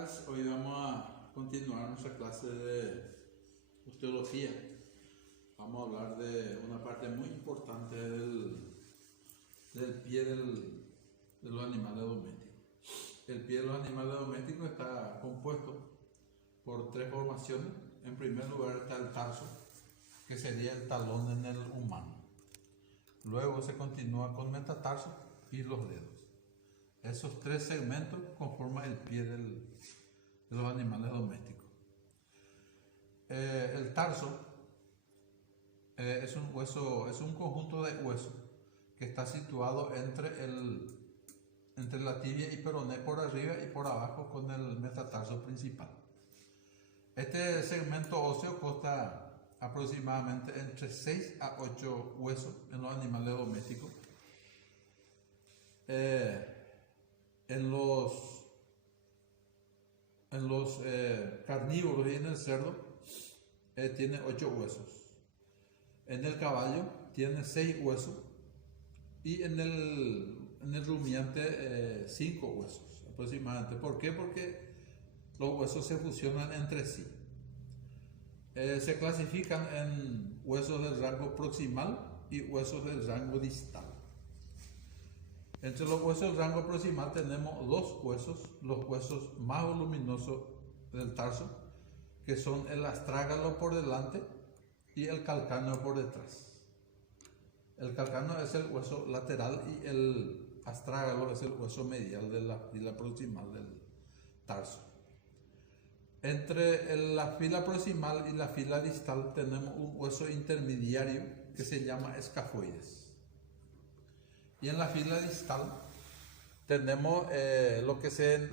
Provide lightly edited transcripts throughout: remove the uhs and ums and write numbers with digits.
tardes, hoy vamos a continuar nuestra clase de osteología. Vamos a hablar de una parte muy importante del pie de los animales domésticos. El pie de los animales domésticos está compuesto por tres formaciones. En primer lugar está el tarso, que sería el talón en el humano. Luego se continúa con metatarso y los dedos. Esos tres segmentos conforman el pie de los animales domésticos. El tarso es un hueso, es un conjunto de huesos que está situado entre la tibia y peroné por arriba y por abajo con el metatarso principal. Este segmento óseo consta aproximadamente entre 6 a 8 huesos en los animales domésticos. En los carnívoros y en el cerdo tiene 8 huesos. En el caballo tiene 6 huesos y en el rumiante 5 huesos aproximadamente. ¿Por qué? Porque los huesos se fusionan entre sí. Se clasifican en huesos del rango proximal y huesos del rango distal. Entre los huesos del rango proximal tenemos dos huesos, los huesos más voluminosos del tarso, que son el astrágalo por delante y el calcáneo por detrás. El calcáneo es el hueso lateral y el astrágalo es el hueso medial de la fila proximal del tarso. Entre la fila proximal y la fila distal tenemos un hueso intermediario que se llama escafoides. Y en la fila distal tenemos lo que se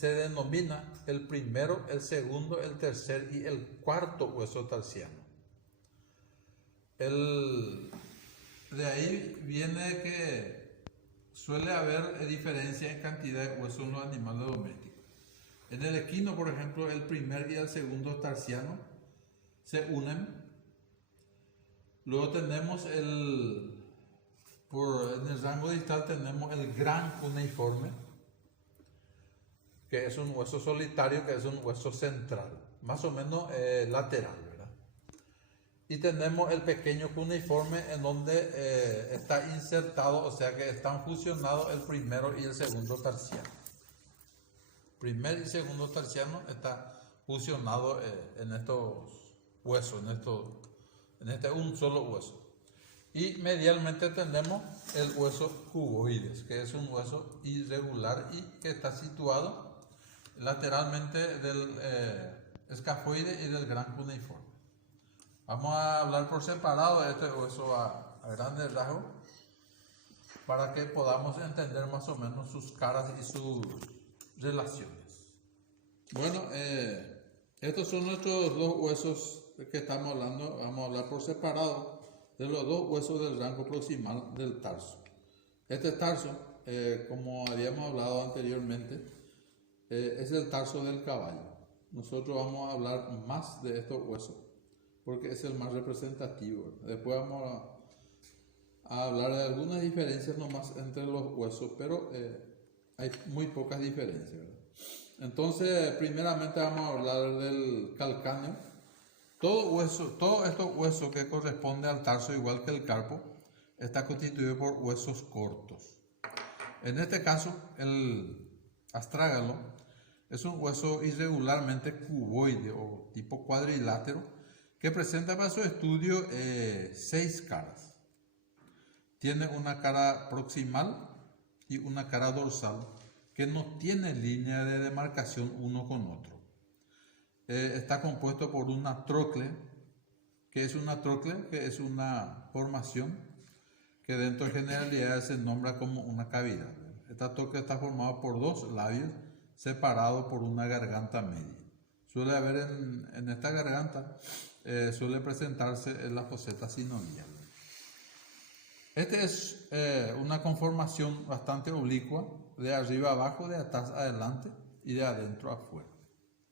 denomina el primero, el segundo, el tercer y el cuarto hueso tarsiano. De ahí viene que suele haber diferencia en cantidad de huesos en los animales domésticos. En el equino, por ejemplo, el primer y el segundo tarsiano se unen. Luego tenemos en el rango distal tenemos el gran cuneiforme, que es un hueso solitario, que es un hueso central, más o menos lateral, ¿verdad? Y tenemos el pequeño cuneiforme en donde está insertado, o sea que están fusionados el primero y el segundo tarsiano. Primer y segundo tarsiano está fusionado en estos huesos, en este un solo hueso. Y medialmente tenemos el hueso cuboides, que es un hueso irregular y que está situado lateralmente del escafoide y del gran cuneiforme. Vamos a hablar por separado de este hueso a grandes rasgos para que podamos entender más o menos sus caras y sus relaciones. Bueno, estos son nuestros dos huesos que estamos hablando. Vamos a hablar por separado de los dos huesos del rango proximal del tarso. Este tarso, como habíamos hablado anteriormente, es el tarso del caballo. Nosotros vamos a hablar más de estos huesos porque es el más representativo. Después vamos a hablar de algunas diferencias nomás entre los huesos, pero hay muy pocas diferencias, ¿verdad? Entonces, primeramente vamos a hablar del calcáneo. Todos estos huesos que corresponden al tarso, igual que el carpo, está constituido por huesos cortos. En este caso, el astrágalo es un hueso irregularmente cuboide o tipo cuadrilátero que presenta para su estudio 6 caras. Tiene una cara proximal y una cara dorsal que no tiene línea de demarcación uno con otro. Está compuesto por una trocle, que es una formación que dentro de generalidades se nombra como una cavidad. Esta trocle está formada por dos labios separados por una garganta media. Suele haber en esta garganta, suele presentarse en la foseta sinovial. Esta es una conformación bastante oblicua, de arriba abajo, de atrás adelante y de adentro afuera,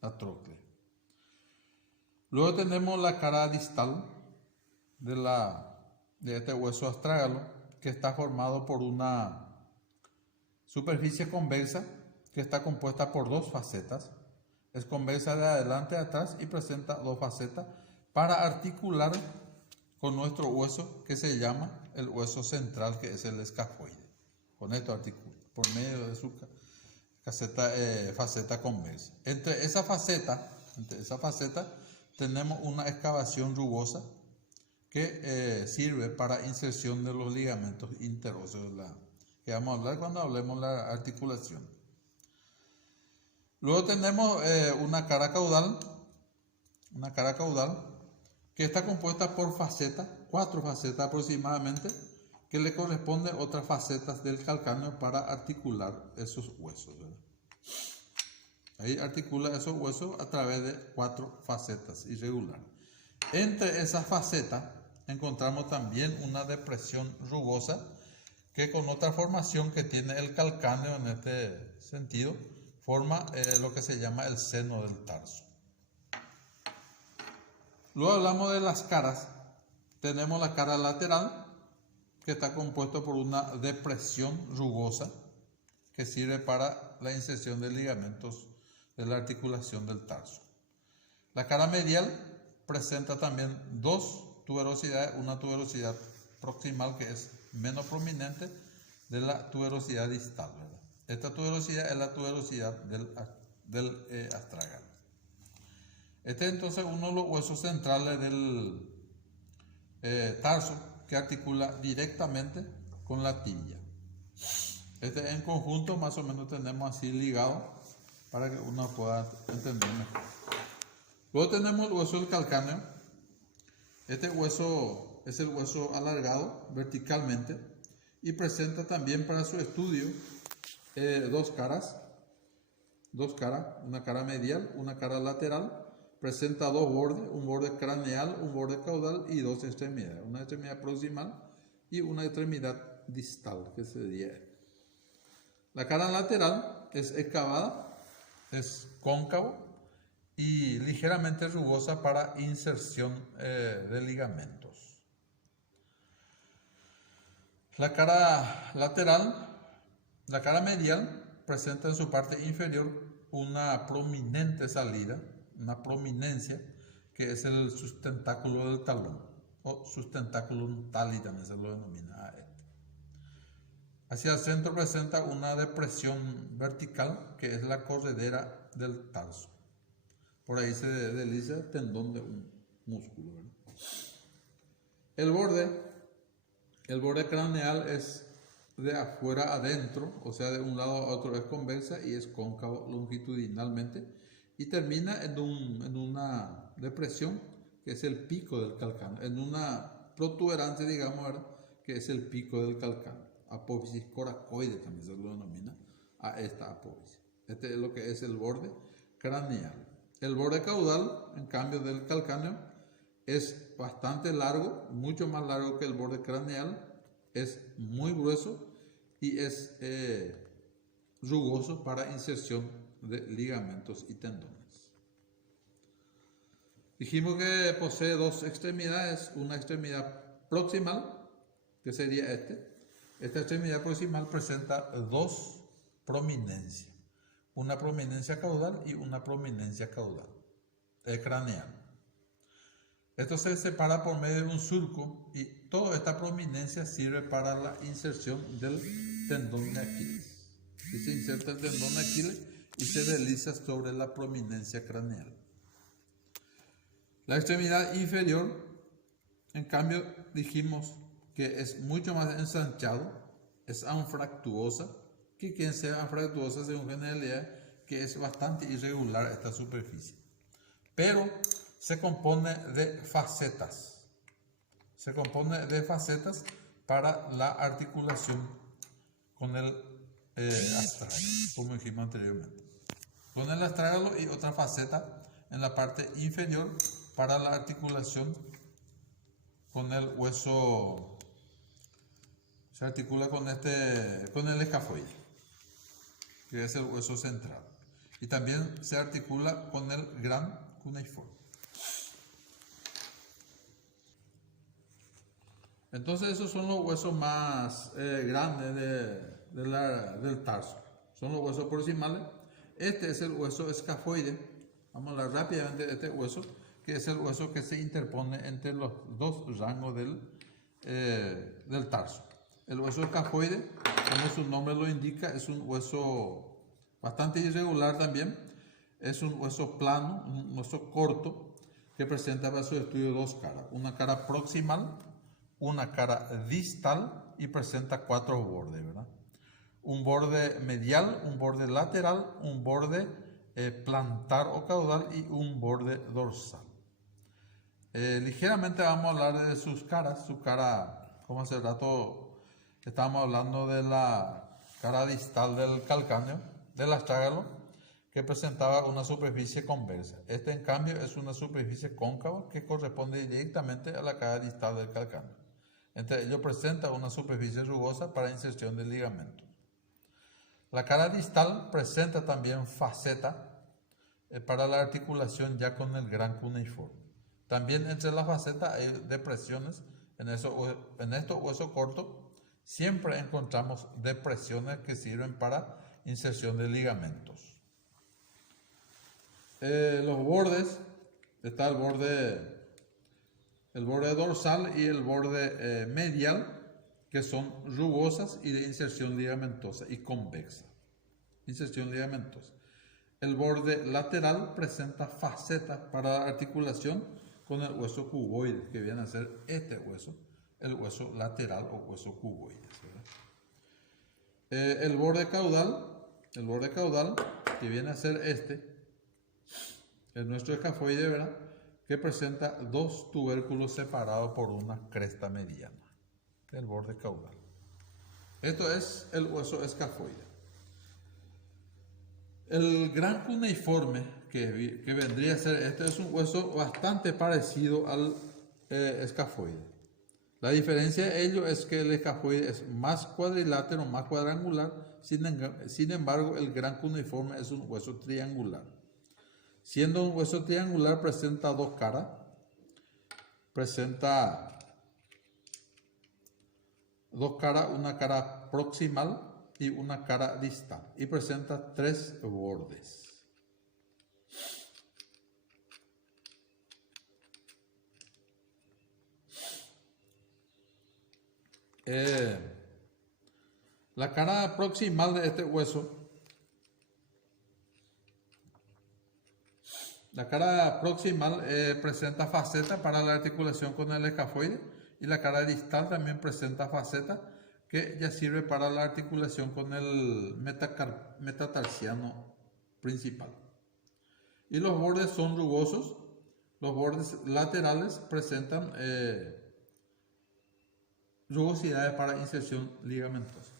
la trocle. Luego tenemos la cara distal de este hueso astrágalo, que está formado por una superficie convexa que está compuesta por dos facetas. Es convexa de adelante a atrás y presenta dos facetas para articular con nuestro hueso que se llama el hueso central, que es el escafoide. Con esto articula por medio de su faceta convexa. Entre esa faceta tenemos una excavación rugosa que sirve para inserción de los ligamentos interóseos, que vamos a hablar cuando hablemos de la articulación. Luego tenemos una cara caudal que está compuesta por facetas, 4 facetas aproximadamente, que le corresponden otras facetas del calcáneo para articular esos huesos, ¿verdad? Ahí articula esos huesos a través de 4 facetas irregulares. Entre esas facetas encontramos también una depresión rugosa que, con otra formación que tiene el calcáneo en este sentido, forma lo que se llama el seno del tarso. Luego hablamos de las caras. Tenemos la cara lateral, que está compuesta por una depresión rugosa que sirve para la inserción de ligamentos de la articulación del tarso. La cara medial presenta también 2 tuberosidades, una tuberosidad proximal que es menos prominente de la tuberosidad distal, ¿verdad? Esta tuberosidad es la tuberosidad del astragal. Este es entonces uno de los huesos centrales del tarso, que articula directamente con la tibia. Este en conjunto más o menos tenemos así ligado para que uno pueda entender mejor. Luego tenemos el hueso del calcáneo. Este hueso es el hueso alargado verticalmente y presenta también para su estudio dos caras, una cara medial, una cara lateral. Presenta 2 bordes, un borde craneal, un borde caudal y 2 extremidades, una extremidad proximal y una extremidad distal, que sería esta. La cara lateral es excavada, es cóncavo y ligeramente rugosa para inserción de ligamentos. La cara medial presenta en su parte inferior una prominente salida, una prominencia, que es el sustentáculo del talón, o sustentáculum tali también se lo denomina a este. Hacia el centro presenta una depresión vertical, que es la corredera del tarso. Por ahí se desliza el tendón de un músculo, ¿verdad? El borde craneal es de afuera adentro, o sea, de un lado a otro es convexa y es cóncavo longitudinalmente, y termina en una depresión que es el pico del calcáneo, en una protuberancia, digamos, ¿verdad?, que es el pico del calcáneo. Apófisis coracoide también se lo denomina a esta apófisis. Este es lo que es el borde craneal. El borde caudal, en cambio del calcáneo, es bastante largo, mucho más largo que el borde craneal, es muy grueso y es rugoso para inserción de ligamentos y tendones. Dijimos que posee 2 extremidades, una extremidad proximal, que sería esta extremidad proximal presenta 2 prominencias, una prominencia caudal y una prominencia craneal. Esto se separa por medio de un surco y toda esta prominencia sirve para la inserción del tendón de Aquiles. Y se inserta el tendón de Aquiles y se desliza sobre la prominencia craneal. La extremidad inferior, en cambio, dijimos que es mucho más ensanchado, es anfractuosa, que quien sea anfractuosa según generalidad, que es bastante irregular esta superficie. Pero se compone de facetas. Se compone de facetas para la articulación con el astrágalo, como dijimos anteriormente. Con el astrágalo y otra faceta en la parte inferior para la articulación con el hueso. Se articula con el escafoide, que es el hueso central. Y también se articula con el gran cuneiforme. Entonces esos son los huesos más grandes del tarso. son los huesos proximales. Este es el hueso escafoide. Vamos a hablar rápidamente de este hueso, que es el hueso que se interpone entre los dos rangos del tarso. El hueso escafoide, como su nombre lo indica, es un hueso bastante irregular también. Es un hueso plano, un hueso corto, que presenta para su estudio dos caras. Una cara proximal, una cara distal y presenta 4 bordes, ¿verdad? Un borde medial, un borde lateral, un borde plantar o caudal y un borde dorsal. Ligeramente vamos a hablar de sus caras. Su cara, como hace rato estábamos hablando de la cara distal del calcáneo, del astrágalo, que presentaba una superficie convexa. Este, en cambio, es una superficie cóncava que corresponde directamente a la cara distal del calcáneo. Entre ellos presenta una superficie rugosa para inserción de ligamentos. La cara distal presenta también faceta para la articulación ya con el gran cuneiforme. También entre las facetas hay depresiones. En estos huesos cortos siempre encontramos depresiones que sirven para inserción de ligamentos. Los bordes, está el borde dorsal y el borde medial, que son rugosas y de inserción ligamentosa y convexa. Inserción ligamentosa. El borde lateral presenta facetas para la articulación con el hueso cuboide, que viene a ser este hueso, el hueso lateral o hueso cuboide. El borde caudal, que viene a ser es nuestro escafoide, ¿verdad? Que presenta 2 tubérculos separados por una cresta mediana. El borde caudal. Esto es el hueso escafoide. El gran cuneiforme, que vendría a ser es un hueso bastante parecido al escafoide. La diferencia de ello es que el escafoide es más cuadrilátero, más cuadrangular. Sin embargo, el gran cuneiforme es un hueso triangular. Siendo un hueso triangular, presenta 2 caras. Presenta 2 caras, una cara proximal y una cara distal. Y presenta 3 bordes. La cara proximal de este hueso, presenta faceta para la articulación con el escafoide, y la cara distal también presenta faceta que ya sirve para la articulación con el metatarsiano principal. Y los bordes son rugosos. Los bordes laterales presentan rugosidades para inserción ligamentosa.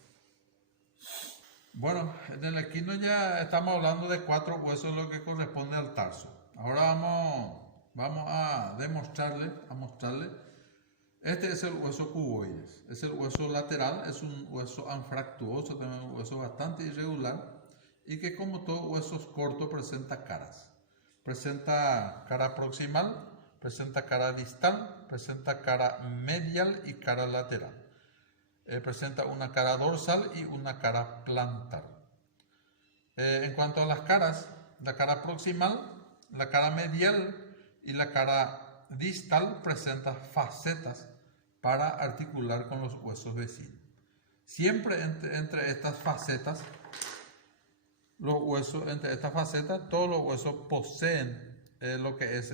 Bueno, en el equino ya estamos hablando de 4 huesos, lo que corresponde al tarso. Ahora vamos a mostrarle. Este es el hueso cuboides, es el hueso lateral, es un hueso anfractuoso, también un hueso bastante irregular, y que, como todos huesos cortos, presenta caras. Presenta cara proximal, presenta cara distal, presenta cara medial y cara lateral. Presenta una cara dorsal y una cara plantar. En cuanto a las caras, la cara proximal, la cara medial y la cara distal presenta facetas para articular con los huesos vecinos. Siempre entre estas facetas, todos los huesos poseen lo que es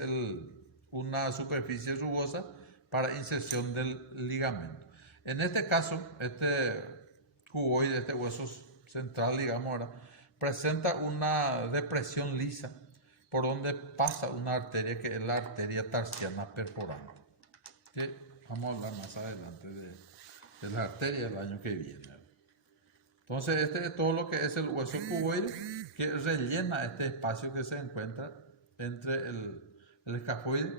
una superficie rugosa para inserción del ligamento. En este caso, este cuboide, este hueso central, digamos ahora, presenta una depresión lisa por donde pasa una arteria, que es la arteria tarsiana perforante. Que vamos a hablar más adelante de la arteria el año que viene. Entonces, este es todo lo que es el hueso cuboide, que rellena este espacio que se encuentra entre el escafoide,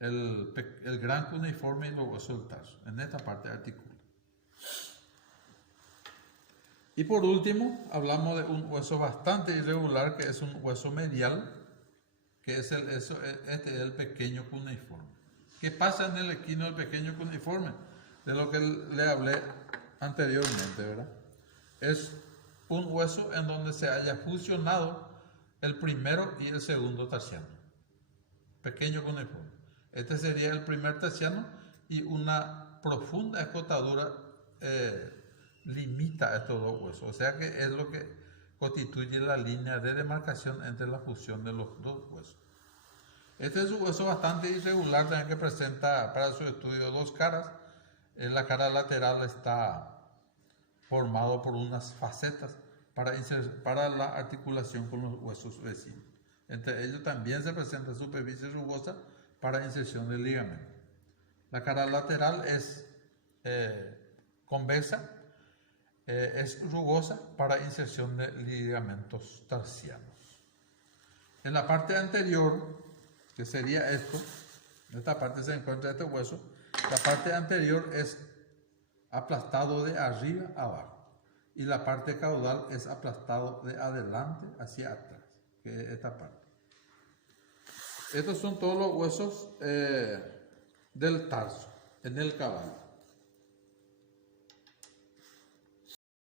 el gran cuneiforme y los huesos del tarso. En esta parte articula. Y por último, hablamos de un hueso bastante irregular, que es un hueso medial, que es el pequeño cuneiforme. ¿Qué pasa en el equino del pequeño cuneiforme? De lo que le hablé anteriormente, ¿verdad? Es un hueso en donde se haya fusionado el primero y el segundo terciano. Pequeño cuneiforme. Este sería el primer terciano y una profunda escotadura limita estos dos huesos. O sea que es lo que constituye la línea de demarcación entre la fusión de los dos huesos. Este es un hueso bastante irregular, también que presenta para su estudio dos caras. En la cara lateral está formado por unas facetas para la articulación con los huesos vecinos. Entre ellos también se presenta superficie rugosa para inserción del ligamento. La cara lateral es convexa, es rugosa para inserción de ligamentos tarsianos. En la parte anterior, que sería esto, en esta parte se encuentra este hueso, la parte anterior es aplastado de arriba a abajo y la parte caudal es aplastado de adelante hacia atrás, que es esta parte. Estos son todos los huesos del tarso en el caballo.